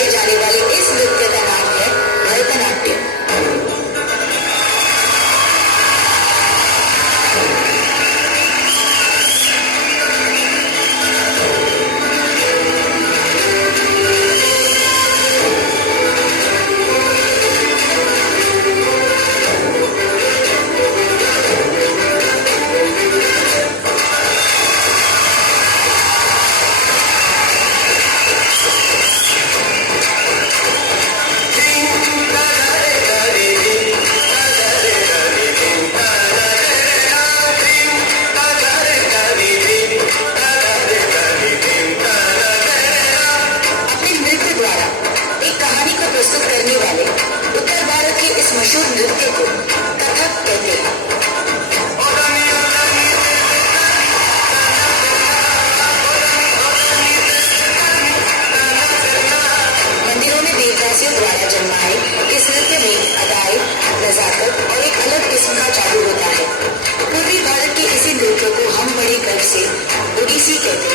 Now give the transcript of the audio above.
दिखाए जाने वाले इस नृत्य का नाम है भरतनाट्यम। प्रस्तुत करने वाले उत्तर भारत के इस मशहूर नृत्य को कथक कहते हैं। मंदिरों में देवदासियों द्वारा जन्माए इस नृत्य में अदाएं, नजाकत और एक अलग किस्म का जादू होता है। पूर्वी भारत के इसी नृत्य को हम बड़े गर्व से ओडिसी कहते हैं।